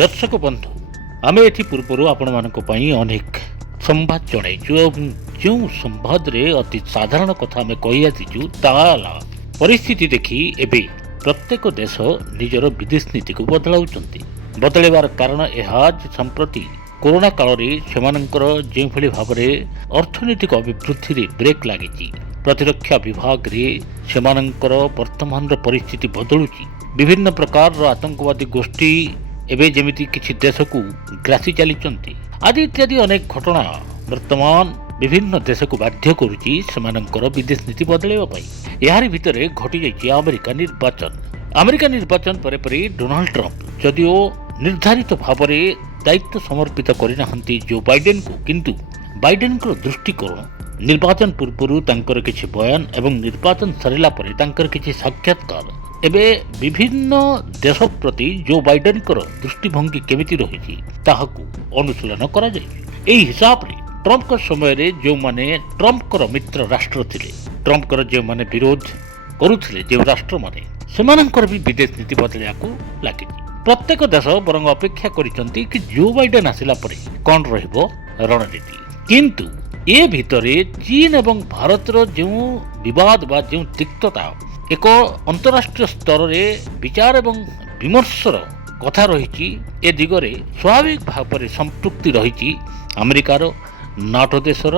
दर्शक बंधु आमे एथि पूर्व आपण अनेक संवाद जणाइचु और जो संवाद रे अति साधारण कथा आमे कहि आसीचु ताला परिस्थिति देखि एबे प्रत्येक देश निजर विदेश नीति को बदलाउचंती। बदलैबार कारण यह संप्रति कोरोना काल रे सेमानंकर जे भली भाबरे अर्थनैतिक अभिवृद्धि रे ब्रेक लागिची। प्रतिरक्षा विभाग रे सेमानंकर वर्तमान परिस्थिति बदलुची। विभिन्न प्रकार आतंकवादी गोष्ठी एबे जेमिति किछि देश को ग्रासी चलीचंती आदि इत्यादि अनेक घटना वर्तमान विभिन्न देश को बाध्य करुची सेमानंकर विदेश नीति बदलैबा पई। यारि भितरे घटी जाइछि अमेरिका निर्वाचन परे परे डोनाल्ड ट्रंप जदिओ निर्धारित भावरे दायित्व समर्पित करिनाहंती जो बाइडेन को, किंतु बाइडेन को दृष्टिकोण निर्वाचन पूर्व तांकर किछि बयान एवं निर्वाचन सरिला परे तांकर किछि साक्षात्कार एबे विभिन्न देश प्रति जो बाइडेन दृष्टिभंगी केमिति रही ताहाकू अनुशीलन करा जाय। एही हिसाब रे ट्रंप का समय रे जो माने ट्रंप कर मित्र राष्ट्र थिले, ट्रंप कर जो माने विरोध करुथिले जो राष्ट्र माने सेमानंकर भी विदेश नीति बदलिया को लागी। प्रत्येक देश बरंग अपेक्षा करिसंती कि जो बाइडेन आसिला परे कोन रहिबो रणनीति। किंतु ए भितरे चीन एवं भारत रो जो विवाद बा जो तिक्तता एक अंतरराष्ट्रीय स्तर रे विचार एवं विमर्शर कथा रही ए दिगरे स्वाभाविक भाव में संपृक्ति रही अमेरिकार, नाटो देशर,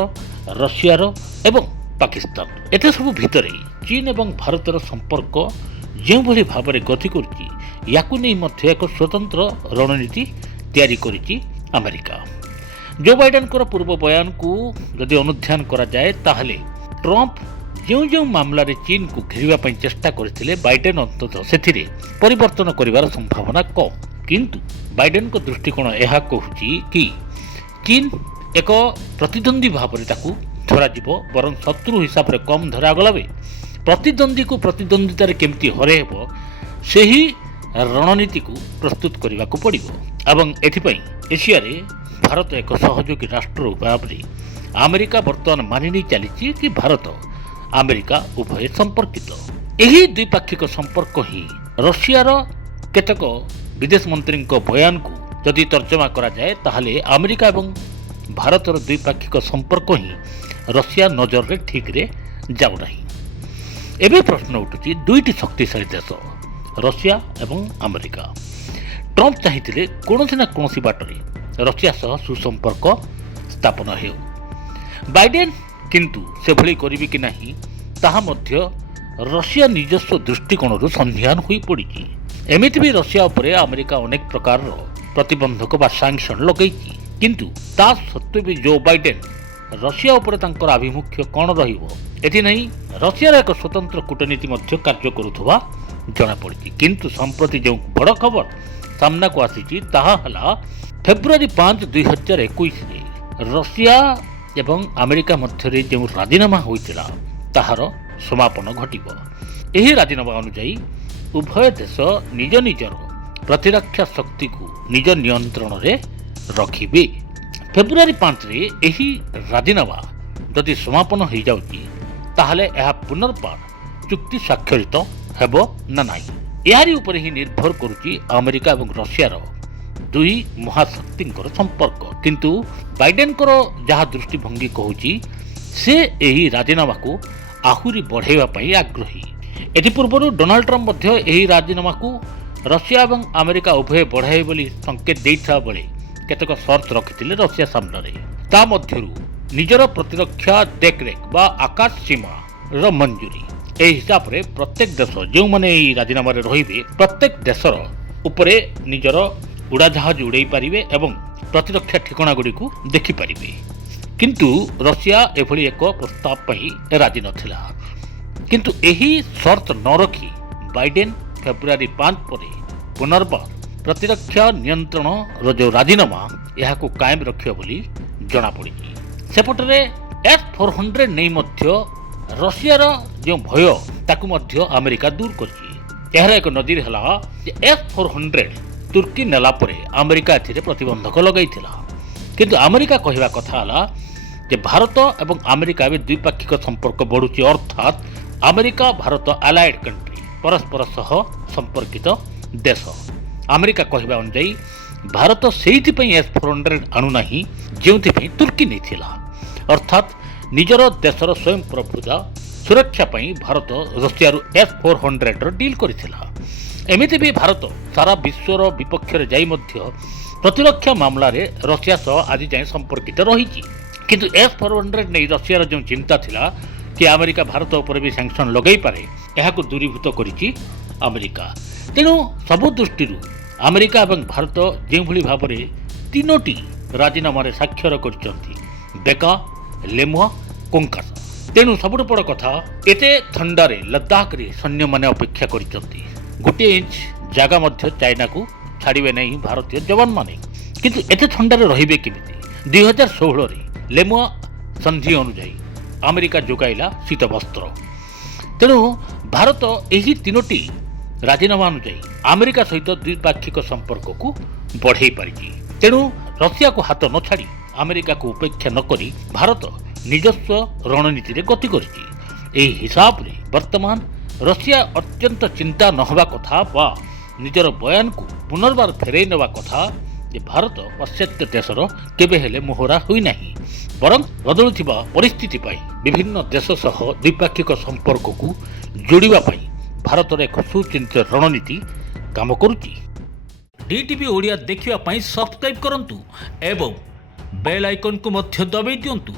रशियार एवं पाकिस्तान। एते सब भितरे चीन एवं भारतर संपर्क जो भली भाव में गति करुची याकू नहीं मध्य एक स्वतंत्र रणनीति तैयारी करिची अमेरिका। जो बाइडेन पूर्व बयान को यदि अनुध्यान करा जाए ताहले ट्रंप जो जो मामला रे चीन को घेरिबा चेष्टा करथिले बाइडेन अंततः सेथिरे परिवर्तन करिवार संभावना कम। किंतु बाइडेन को दृष्टिकोण यह कहूची कि चीन एक प्रतिद्वंदी भाव में ताकू धरा जिवो, बरं शत्रु हिसाब रे कम धरा गलाबे प्रतिद्वंदी को प्रतिद्वंदिता रे केमती हरे हेबो सेही रणनीति को प्रस्तुत करने को पड़िबो। एवं एथिपई एशिया रे भारत एक सहयोगी राष्ट्र भाव में अमेरिका वर्तमान मानि नहीं चली कि भारत अमेरिका उभय संपर्कित। यही द्विपाक्षिक संपर्क ही रशियार केतक विदेश मंत्री बयान को यदि तर्जमा करा जाए ताहले अमेरिका एवं भारतर द्विपाक्षिक संपर्क ही रशिया नजर रे ठीक रे जाउ नाही। एबे प्रश्न उठुची दुईटी शक्तिशाली देश रशिया एवं अमेरिका। ट्रंप चाहिए कौनसी ना कौनसी बाटरे रशिया सह सुसंपर्क स्थापन हेउ। बाइडेन किंतु से भली करिबि कि नाही ताहा मध्य रशिया निजस्व दृष्टिकोण संध्यान होई पड़िछि। एमिति भी रशिया उपरे अमेरिका अनेक प्रकार प्रतिबंधक बा सैंक्शन लगैछि, किंतु ता सत्वे भी जो बाइडेन रशिया उपरे तांकर आभिमुख्य कोन रहिबो एथि नहीं रशियार एक स्वतंत्र कूटनीति मध्य कार्य करुथबा जଣା पड़िछि। किंतु संप्रति जो बड़ खबर सामना को आसीछि ताहा हला फेब्रुआरी 5, 2021 रे रशिया एवं अमेरिका मध्य जो राजीनामा होइतिला ताहार समापन घटिबो। एही राजीनामा अनुसार उभय देश निज निजर प्रतिरक्षा शक्ति को निज नियंत्रण रे रखिबे। फेब्रुआरी 5 रे एही राजीनामा यदि समापन हो जाउची ताहले एहा पुनर्बार चुक्ति स्वाक्षरित हेबो ना नाही यारी ऊपर ही निर्भर करुची अमेरिका एवं रशियार दुई महाशक्तिंकर संपर्क। किंतु बाइडेन जहाँ दृष्टिभंगी कहूची से यही राजीनामा को आहुरी बढ़ाइबा पई आग्रही। एथि पूर्व डोनाल्ड ट्रंप मध्य यही राजीनामा को रशिया एवं अमेरिका उभय बढ़ाइबे बोली संकेत देइथा बेले केतक शर्त रखिथिले रशिया सामने। ता मध्यरु निजर प्रतिरक्षा देखरेख बा आकाश सीमा र मंजूरी। ए हिसाब रे प्रत्येक देश जो माने राजीनामा रे रहिबे प्रत्येक देशर उपरे निजर उड़ाजहाज उड़ाई पारिबे एवं प्रतिरक्षा ठिकाना गुड़ी को देखि पारिबे। किंतु रशिया एभली एक प्रस्ताव पई राजी नथिला। किंतु एही शर्त न रखी बाइडेन फेब्रुआरी 5 परे पुनर्बार प्रतिरक्षा नियंत्रण रो जो राजीनामा यह को कायम रखियो बोली जଣା पड़ी। सेपटरे S-400 नहीं मध्य रशियार जो भय ताकू मध्य अमेरिका दूर करछि। एहरा एक नदीर हला जे S-400 तुर्की नेला परे अमेरिका एथिरे प्रतिबंधक लगाइथिला। किंतु अमेरिका कहवा कथा हला जे भारत एवं अमेरिका भी द्विपाक्षिक संपर्क बढ़ुची, अर्थात अमेरिका भारत अलाइड कंट्री परस्पर सह संपर्कित देश। अमेरिका कहवा अनुसार ଭାରତ ସେଇଥିପାଇଁ S-400 ଆଣୁନାହିଁ ଯେଉଁଥିପାଇଁ ତୁର୍କୀ ନେଇଥିଲା। ଅର୍ଥାତ୍ ନିଜର ଦେଶର ସ୍ୱୟଂ ପ୍ରଭୁତା ସୁରକ୍ଷା ପାଇଁ ଭାରତ ରଷିଆରୁ S-400ର ଡିଲ୍ କରିଥିଲା। ଏମିତି ବି ଭାରତ ସାରା ବିଶ୍ୱର ବିପକ୍ଷରେ ଯାଇ ମଧ୍ୟ ପ୍ରତିରକ୍ଷା ମାମଲାରେ ରଷିଆ ସହ ଆଜି ଯାଏଁ ସମ୍ପର୍କିତ ରହିଛି। କିନ୍ତୁ S-400 ନେଇ ରଷିଆର ଯେଉଁ ଚିନ୍ତା ଥିଲା କି ଆମେରିକା ଭାରତ ଉପରେ ବି ସାଙ୍କସନ୍ ଲଗାଇପାରେ, ଏହାକୁ ଦୂରୀଭୂତ କରିଛି ଆମେରିକା। ତେଣୁ ସବୁ ଦୃଷ୍ଟିରୁ ଆମେରିକା ଏବଂ ଭାରତ ଯେଉଁଭଳି ଭାବରେ ତିନୋଟି ରାଜିନାମାରେ ସ୍ୱାକ୍ଷର କରିଛନ୍ତି, ବେକା, ଲେମୁଆ, କୋଙ୍କାସ। ତେଣୁ ସବୁଠୁ ବଡ଼ କଥା, ଏତେ ଥଣ୍ଡାରେ ଲଦାଖରେ ସୈନ୍ୟମାନେ ଅପେକ୍ଷା କରିଛନ୍ତି। ଗୋଟିଏ ଇଞ୍ଚ ଜାଗା ମଧ୍ୟ ଚାଇନାକୁ ଛାଡ଼ିବେ ନାହିଁ ଭାରତୀୟ ଯବାନମାନେ। କିନ୍ତୁ ଏତେ ଥଣ୍ଡାରେ ରହିବେ କେମିତି? 2016ରେ ଲେମୁଆ ସନ୍ଧି ଅନୁଯାୟୀ ଆମେରିକା ଯୋଗାଇଲା ଶୀତ ବସ୍ତ୍ର। ତେଣୁ ଭାରତ ଏହି ତିନୋଟି ରାଜିନାମା ଅନୁଯାୟୀ ଆମେରିକା ସହିତ ଦ୍ୱିପାକ୍ଷିକ ସମ୍ପର୍କକୁ ବଢ଼ାଇ ପାରିଛି। ତେଣୁ ରଷିଆକୁ ହାତ ନ ଛାଡ଼ି ଆମେରିକାକୁ ଉପେକ୍ଷା ନ କରି ଭାରତ ନିଜସ୍ୱ ରଣନୀତିରେ ଗତି କରିଛି। ଏହି ହିସାବରେ ବର୍ତ୍ତମାନ ରଷିଆ ଅତ୍ୟନ୍ତ ଚିନ୍ତା ନ ହେବା କଥା ବା ନିଜର ବୟାନକୁ ପୁନର୍ବାର ଫେରାଇ ନେବା କଥା ଯେ ଭାରତ ପାଶ୍ଚାତ୍ୟ ଦେଶର କେବେ ହେଲେ ମୋହରା ହୋଇନାହିଁ, ବରଂ ବଦଳୁଥିବା ପରିସ୍ଥିତି ପାଇଁ ବିଭିନ୍ନ ଦେଶ ସହ ଦ୍ୱିପାକ୍ଷିକ ସମ୍ପର୍କକୁ ଯୋଡ଼ିବା ପାଇଁ ଭାରତର ଏକ ସୁଚିନ୍ତିତ ରଣନୀତି କାମ କରୁଛି। DTV ଓଡ଼ିଆ ଦେଖିବା ପାଇଁ ସବସ୍କ୍ରାଇବ୍ କରନ୍ତୁ ଏବଂ ବେଲ୍ ଆଇକନ୍କୁ ମଧ୍ୟ ଦବାଇ ଦିଅନ୍ତୁ।